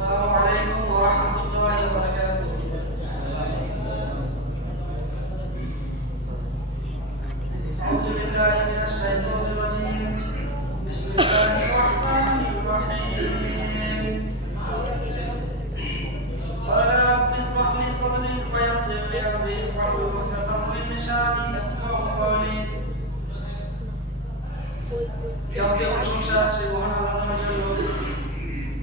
السلام عليكم ورحمة الله وبركاته. أعوذ بالله من الشيطان الرجيم. بسم الله الرحمن الرحيم. قال رب اشرح صدري ويسر لي أمري. واحلل عقدة من لساني يفقهوا قولي. جاءت يوم شمسات سيدنا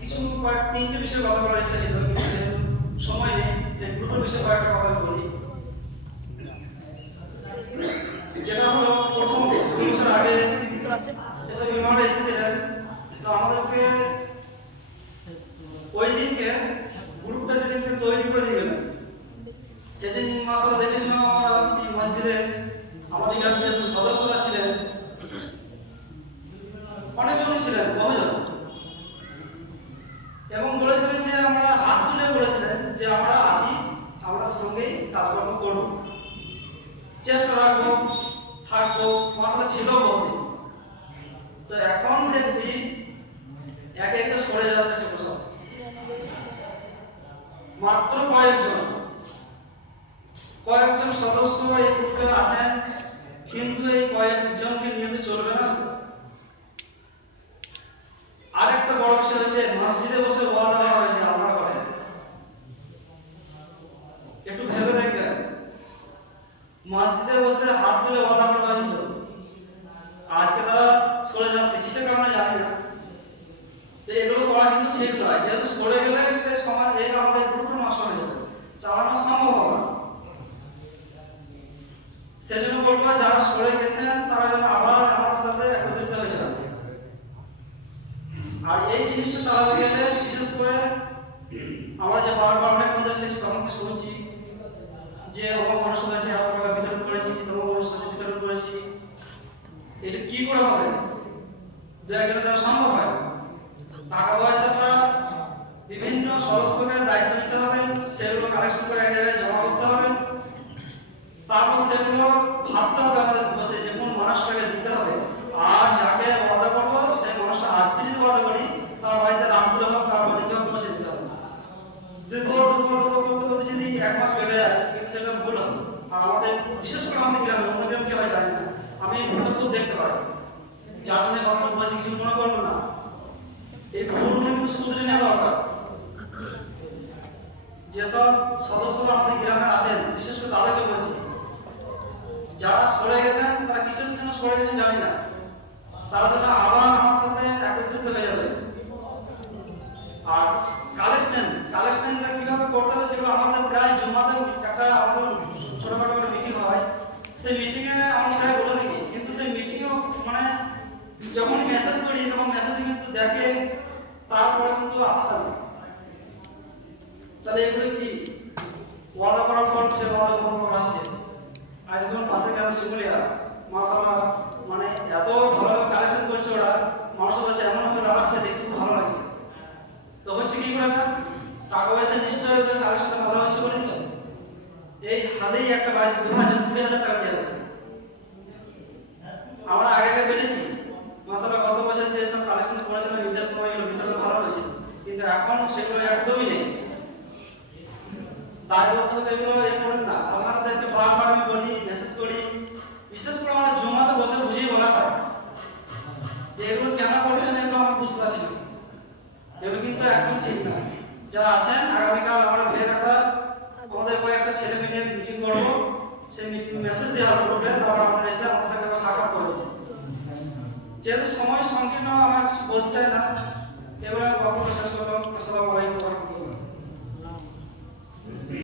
কিছু তিনটে বিষয়ে কথা বলার ইচ্ছা ছিল সময় নেই। দুটো বিষয়ে কয়েকটা কথা বলি। যেটা হলো, প্রথম বছর আগে বিমানে এসেছিলেন তো আমাদেরকে ওই দিনকে গ্রুপটা যেদিনকে তৈরি করে দিবেন সেদিন মাসালা দেখেছিলাম মসজিদে আমাদের যে সদস্যরা ছিলেন অনেকজনই ছিলেন বহুজন এবং বলেছিলেন যে আমরা হাত তুলে বলেছিলেন যে আমরা আছি আমরা সঙ্গেই কাজকর্ম করব। চেষ্টা রাখব, থাকব মশলা ছিল বলতে তো এখন দেখছি, একে একে সরে যাচ্ছে সে সব মাত্র কয়েকজন। কয়েকজন সদস্য এই গ্রুপে আছেন, কিন্তু এই কয়েকজনকে নিয়ে চলবে না। আরেকটা বড় বিষয় হচ্ছে, মসজিদে বসে ওয়াদা দেওয়া হয়েছে আমরা করে একটু ভেবে দেখবেন মসজিদে তুলে ওয়াদা করা হয়েছিল। আজকে তারা সরে যাচ্ছে, কিসের কারণে জানি না? তো এগুলো করা কিন্তু ঠিক নয়। যেহেতু সরে গেলে সমাজ এই আমাদের গ্রুপটা নষ্ট হয়ে যাবে। চালানো সম্ভব হবে না। সেজন্য বলব যারা সরে গেছেন, তারা যেন আবার আমার সাথে একত্রিত হয়ে যাবে আর এই জিনিসটা চালাতে গেলে বিশেষ করে আমরা যে বারবার অনেক মধ্যে সেই তখনকে শুনছি, যে অমুক অনুষ্ঠান আছে আমরা বিতরণ করেছি তমুক অনুষ্ঠানে বিতরণ করেছি এটা কি করে হবে? একজন দেওয়া সম্ভব হয় টাকা পয়সাটা বিভিন্ন সদস্যকে দায়িত্ব নিতে হবে, সেগুলো কালেকশন করে এক জায়গায় জমা করতে হবে। তারপর সেগুলো ভাবতে হবে আমাদের বসে যে কোন মানুষটাকে দিতে হবে। আর যাকে অর্ডার করব, সেই মানুষটা আজকে যদি অর্ডার করি, তার বাড়িতে রাত করে হোক তার বাড়িতে বসে দিতে হবে। যদি এক মাস কেটে যায়, সেটা ভুল হবে। আমাদের, বিশেষ করে আমাদের গ্রামে অন্য গ্রাম কি জানি না। আমি ভুলগুলো দেখতে পাই যার জন্য কথা বলছি কিছু মনে করব না। এই ভুলগুলো কিন্তু শুধরে নেওয়া দরকার। যেসব সদস্যরা আমাদের গ্রামে আসেন, বিশেষ করে তাদেরকে বলছি, যারা সরে গেছেন, তারা কিসের জন্য সরে গেছেন জানি না। তারা জন্য আবার আমার সাথে একত্রিত হয়ে যাবে। আর কালেকশন কালেকশনটা কীভাবে করতে হবে সেগুলো আমাদের প্রায় জমাতে একটা আমাদের ছোটখাটো মিটিং হয়। সেই মিটিংয়ে আমরা প্রায় বলে থাকি কিন্তু সেই মিটিংয়েও মানে যখন মেসেজ করি, তখন মেসেজে কিন্তু দেখে তারপরে কিন্তু আসে তাহলে এগুলো কি? আর যখন পাশে গেল মাসাল্লাহ মানে এত ভালো কালেকশন করছে ওরা, মানুষের কাছে এমন দেখতে খুব ভালো লাগছে। তো হচ্ছে কি করে টাকা পয়সা নিশ্চয় কালেকশনটা ভালো হয়েছে তো? এই হাতেই একটা বাড়ি দু হাজার কুড়ি হাজার টাকা দেওয়া আমরা আগে আগে পেরেছি। মাসাল্লাহ গত বছর যে সব কালেকশন করেছিলাম ঈদের সময় এগুলো ভিতরে ভালো হয়েছে কিন্তু এখন সেগুলো একদমই নেই। দায়বদ্ধতা এগুলো এ করেন না। আপনাদেরকে বারবার আমি বলি মেসেজ করি। বিশেষ করে আমরা জমাতে বসে বুঝিয়ে বলা হয়। যে এগুলো কেন করছেন এগুলো আমি বুঝতে পারছি না। এগুলো কিন্তু একদম ঠিক না। যারা আছেন, আগামীকাল আমরা ভেবে আমরা আমাদের কয়েকটা ছেলে মেয়ে মিটিং করব। সেই মিটিং মেসেজ দেওয়া হবে। তারপর আপনারা এসে সাথে একবার সাক্ষাৎ করবেন যেহেতু সময় সংকীর্ণ আমার বলছে না। এবার বক্তব্য শেষ করলাম। আসসালামু